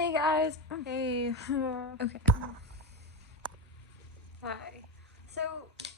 Hey guys. Hey. Okay. Hi. So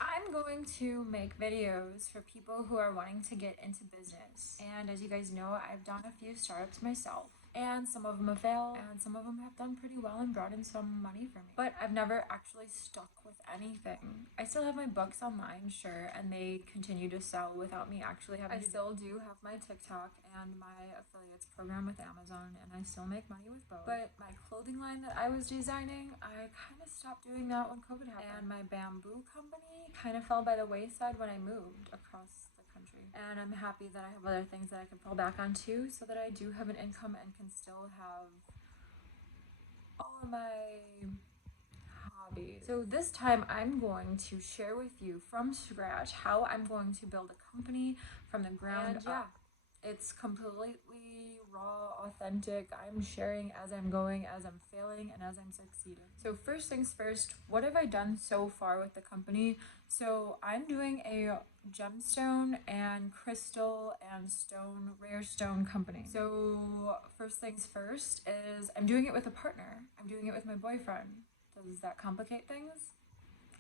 I'm going to make videos for people who are wanting to get into business. And as you guys know, I've done a few startups myself. And some of them have failed, and some of them have done pretty well and brought in some money for me. But I've never actually stuck with anything. I still have my books online, sure, and they continue to sell without me actually having. I still do have my TikTok and my affiliates program with Amazon, and I still make money with both. But my clothing line that I was designing, I kind of stopped doing that when COVID happened. And my bamboo company kind of fell by the wayside when I moved across the country. And I'm happy that I have other things that I can fall back on too, so that I do have an income and can still have all of my hobbies. So this time I'm going to share with you from scratch how I'm going to build a company from the ground up. It's completely raw, authentic. I'm sharing as I'm going, as I'm failing, and as I'm succeeding. So first things first, what have I done so far with the company? So I'm doing a gemstone and crystal and stone, rare stone company. So first things first is I'm doing it with a partner. I'm doing it with my boyfriend. Does that complicate things?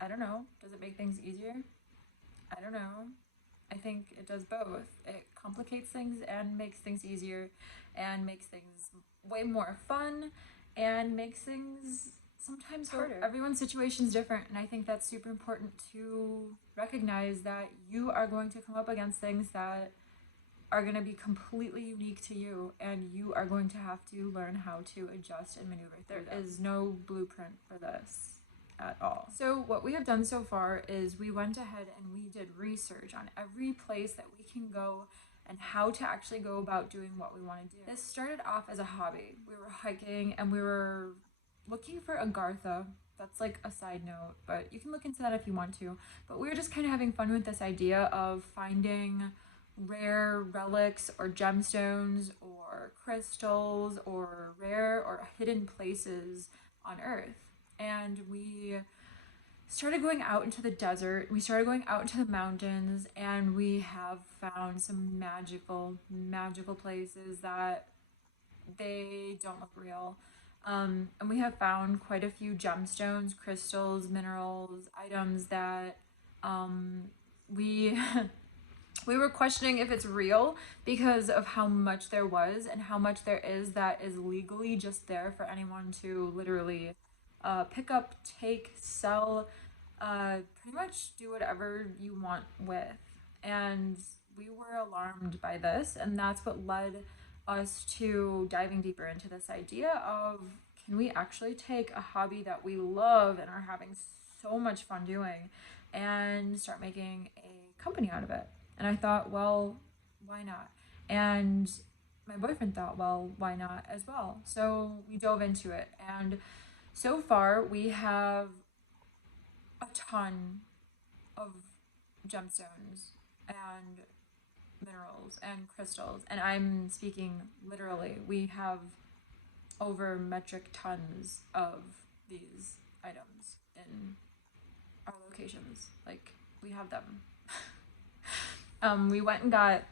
I don't know. Does it make things easier? I don't know. I think it does both. It complicates things and makes things easier and makes things way more fun and makes things sometimes harder. Everyone's situation is different, and I think that's super important to recognize that you are going to come up against things that are going to be completely unique to you, and you are going to have to learn how to adjust and maneuver through them. There is no blueprint for this at all. So what we have done so far is we went ahead and we did research on every place that we can go and how to actually go about doing what we want to do. This started off as a hobby. We were hiking and we were looking for agartha. That's like a side note, but you can look into that if you want to. But we were just kind of having fun with this idea of finding rare relics or gemstones or crystals or rare or hidden places on Earth. And we started going out into the desert, we started going out into the mountains, and we have found some magical places that they don't look real. And we have found quite a few gemstones, crystals, minerals, items that we we were questioning if it's real because of how much there was and how much there is that is legally just there for anyone to literally pick up, take, sell, pretty much do whatever you want with. And we were alarmed by this, and that's what led us to diving deeper into this idea of, can we actually take a hobby that we love and are having so much fun doing and start making a company out of it? And I thought, well, why not? And my boyfriend thought, well, why not as well? So we dove into it, and so far we have a ton of gemstones and minerals and crystals, and I'm speaking literally. We have over metric tons of these items in our locations. Like, we have them. We went and got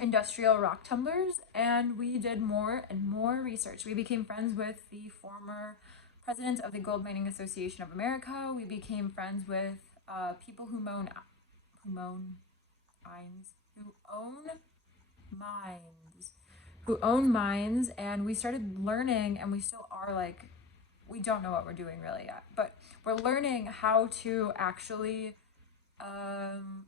industrial rock tumblers, and we did more and more research. We became friends with the former president of the Gold Mining Association of America. We became friends with people who own mines, and we started learning, and we still are, like, we don't know what we're doing really yet, but we're learning how to actually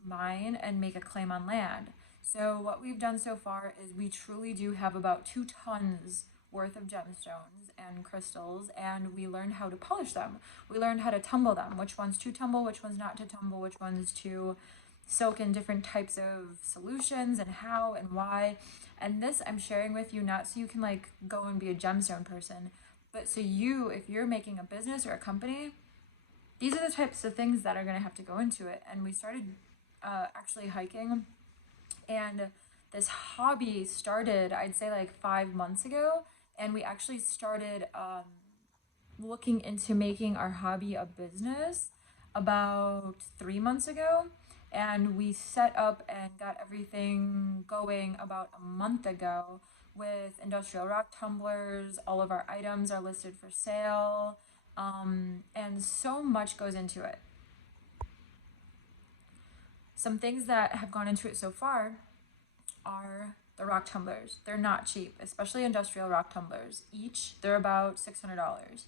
mine and make a claim on land. So what we've done so far is we truly do have about 2 tons worth of gemstones and crystals, and we learned how to polish them. We learned how to tumble them, which ones to tumble, which ones not to tumble, which ones to soak in different types of solutions, and how and why. And this I'm sharing with you not so you can like go and be a gemstone person, but so you, if you're making a business or a company, these are the types of things that are going to have to go into it. And we started actually hiking, and this hobby started, I'd say, like 5 months ago, and we actually started looking into making our hobby a business about 3 months ago, and we set up and got everything going about a month ago with industrial rock tumblers. All of our items are listed for sale, and so much goes into it. Some things that have gone into it so far are the rock tumblers. They're not cheap, especially industrial rock tumblers. Each, they're about $600.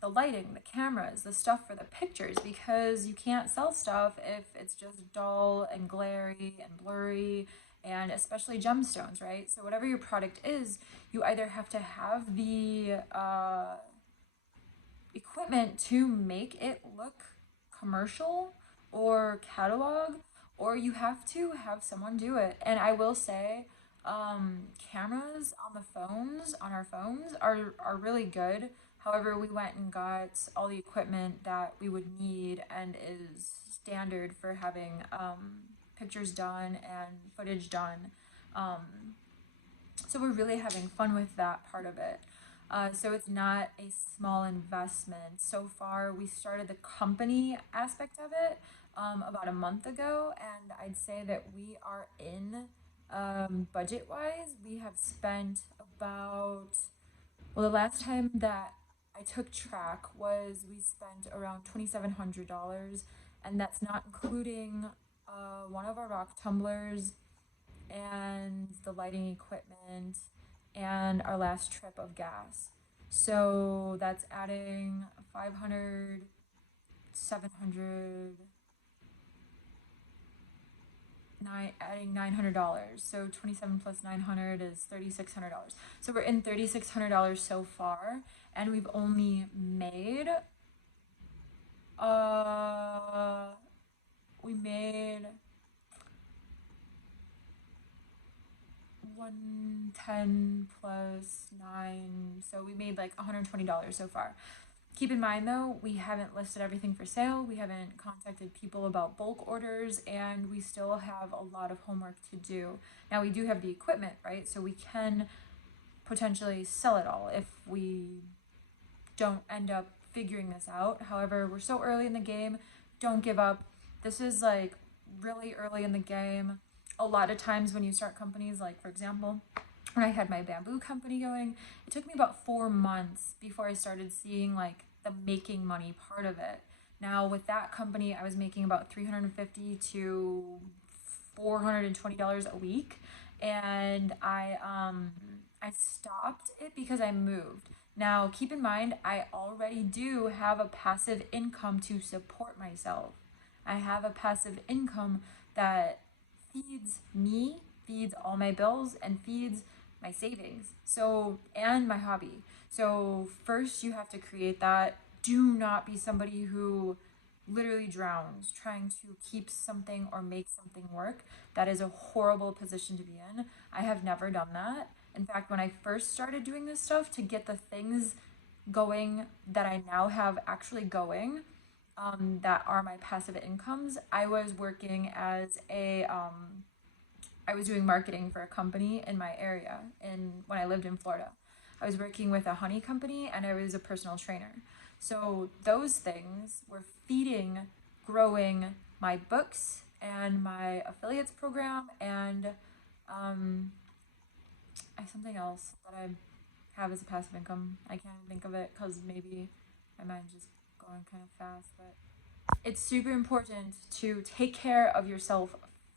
The lighting, the cameras, the stuff for the pictures, because you can't sell stuff if it's just dull and glary and blurry, and especially gemstones, right? So whatever your product is, you either have to have the equipment to make it look commercial or catalog, or you have to have someone do it. And I will say, cameras on the phones, on our phones, are really good. However, we went and got all the equipment that we would need and is standard for having pictures done and footage done. So we're really having fun with that part of it. So it's not a small investment. So far, we started the company aspect of it about a month ago, and I'd say that we are in, budget wise, we have spent about, well, the last time that I took track was we spent around $2,700, and that's not including one of our rock tumblers and the lighting equipment and our last trip of gas. So that's adding 500, 700, adding $900. So 27 plus 900 is $3,600. So we're in $3,600 so far, and we've only made we made 110 plus 9, so we made like $120 so far. Keep in mind though, we haven't listed everything for sale, we haven't contacted people about bulk orders, and we still have a lot of homework to do. Now we do have the equipment, right? So we can potentially sell it all if we don't end up figuring this out. However, we're so early in the game, don't give up. This is like really early in the game. A lot of times when you start companies, like for example, when I had my bamboo company going, it took me about 4 months before I started seeing like the making money part of it. Now with that company, I was making about $350 to $420 a week, and I stopped it because I moved. Now keep in mind, I already do have a passive income to support myself. I have a passive income that feeds me, feeds all my bills, and feeds my savings. So, and my hobby. So, first you have to create that. Do not be somebody who literally drowns trying to keep something or make something work. That is a horrible position to be in. I have never done that. In fact, when I first started doing this stuff to get the things going that I now have actually going, that are my passive incomes, I was working as I was doing marketing for a company in my area when I lived in Florida. I was working with a honey company and I was a personal trainer. So those things were feeding, growing my books and my affiliates program, and something else that I have as a passive income. I can't think of it because maybe my mind's just going kind of fast, but it's super important to take care of yourself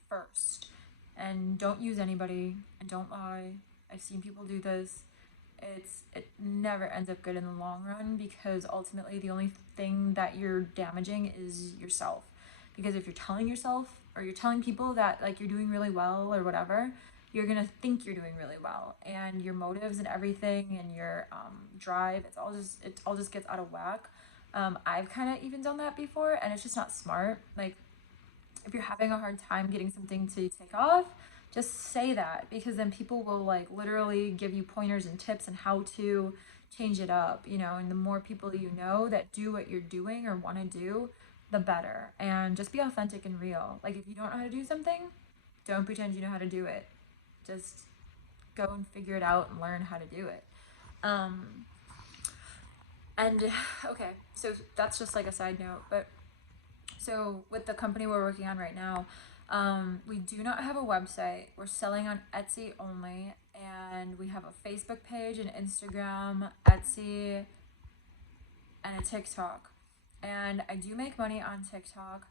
first, and don't use anybody, and don't lie. I've seen people do this. It never ends up good in the long run, because ultimately the only thing that you're damaging is yourself. Because if you're telling yourself or you're telling people that like you're doing really well or whatever, you're gonna think you're doing really well, and your motives and everything and your drive, it all just gets out of whack. I've kind of even done that before, and it's just not smart. Like, if you're having a hard time getting something to take off, just say that, because then people will like literally give you pointers and tips on how to change it up, and the more people you know that do what you're doing or want to do, the better. And just be authentic and real. Like, if you don't know how to do something, don't pretend you know how to do it. Just go and figure it out and learn how to do it. And okay, so that's just like a side note, but so with the company we're working on right now, we do not have a website. We're selling on Etsy only, and we have a Facebook page, an Instagram, Etsy, and a TikTok. And I do make money on TikTok.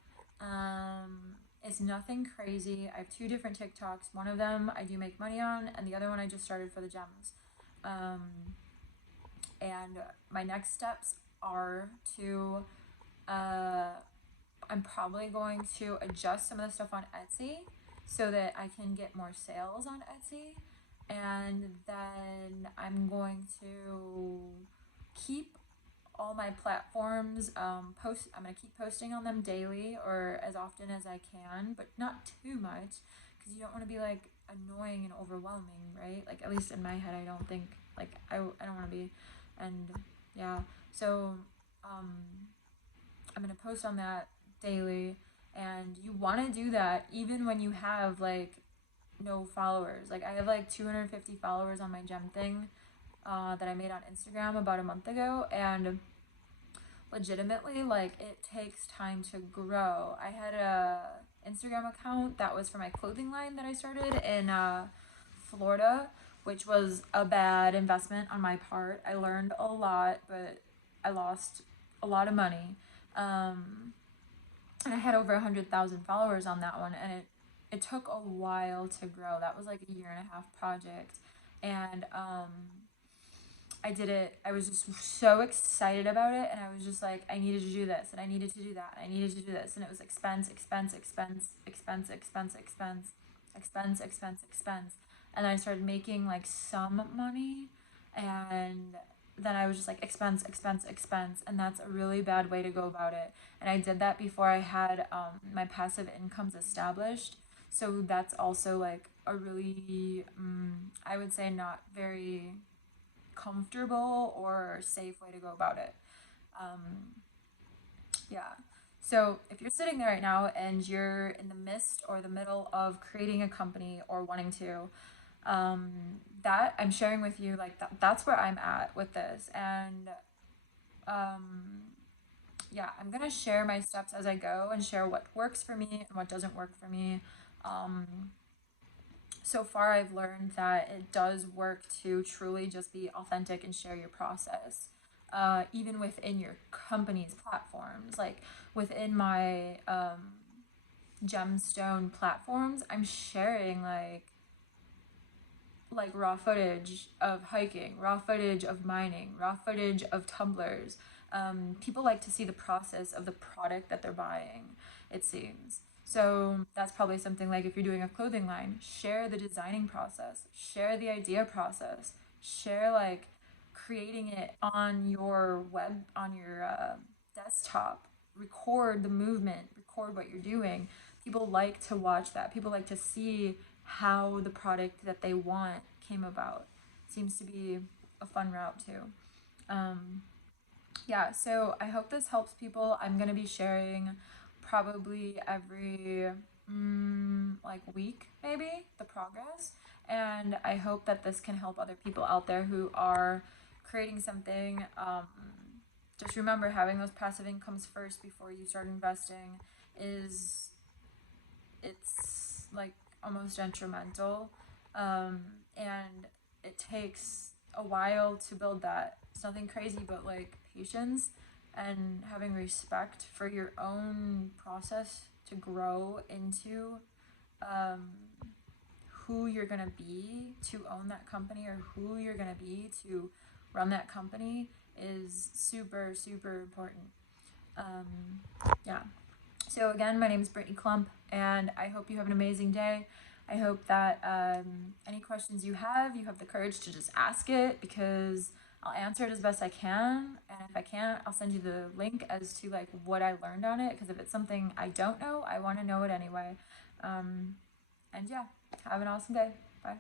It's nothing crazy. I have two different TikToks. One of them I do make money on, and the other one I just started for the gems. And my next steps are to, I'm probably going to adjust some of the stuff on Etsy so that I can get more sales on Etsy. And then I'm going to keep all my platforms I'm going to keep posting on them daily or as often as I can, but not too much, because you don't want to be like annoying and overwhelming, right? Like, at least in my head, I don't think like I don't want to be. And yeah, so I'm going to post on that daily, and you want to do that even when you have like no followers. Like, I have like 250 followers on my gem thing that I made on Instagram about a month ago, and legitimately, like, it takes time to grow. I had a Instagram account that was for my clothing line that I started in Florida, which was a bad investment on my part. I learned a lot, but I lost a lot of money. And I had over 100,000 followers on that one, and it took a while to grow. That was like a year and a half project, and I did it. I was just so excited about it, and I was just like, I needed to do this, and I needed to do that, and I needed to do this, and it was expense, expense, expense, expense, expense, expense, expense, expense, expense, and then I started making like some money, and then I was just like expense, expense, expense, and that's a really bad way to go about it. And I did that before I had my passive incomes established, so that's also like a really, I would say, not very comfortable or safe way to go about it. Yeah. So if you're sitting there right now and you're in the midst or the middle of creating a company or wanting to, that I'm sharing with you, like that's where I'm at with this. And yeah, I'm gonna share my steps as I go and share what works for me and what doesn't work for me. So far I've learned that it does work to truly just be authentic and share your process, even within your company's platforms. Like, within my gemstone platforms, I'm sharing like raw footage of hiking, raw footage of mining, raw footage of tumblers. People like to see the process of the product that they're buying, it seems. So that's probably something like, if you're doing a clothing line, share the designing process, share the idea process, share like creating it on your on your desktop, record the movement, record what you're doing. People like to watch that. People like to see how the product that they want came about. Seems to be a fun route too. Yeah, so I hope this helps people. I'm gonna be sharing probably every like week, maybe, the progress. And I hope that this can help other people out there who are creating something. Just remember, having those passive incomes first before you start investing is, it's like almost detrimental. And it takes a while to build that. It's nothing crazy, but like patience and having respect for your own process to grow into who you're gonna be to own that company, or who you're gonna be to run that company, is super, super important. Yeah. So again, my name is Brittany Klump, and I hope you have an amazing day. I hope that any questions you have the courage to just ask it, because I'll answer it as best I can. And if I can't, I'll send you the link as to like what I learned on it, because if it's something I don't know, I want to know it anyway. And yeah, have an awesome day. Bye.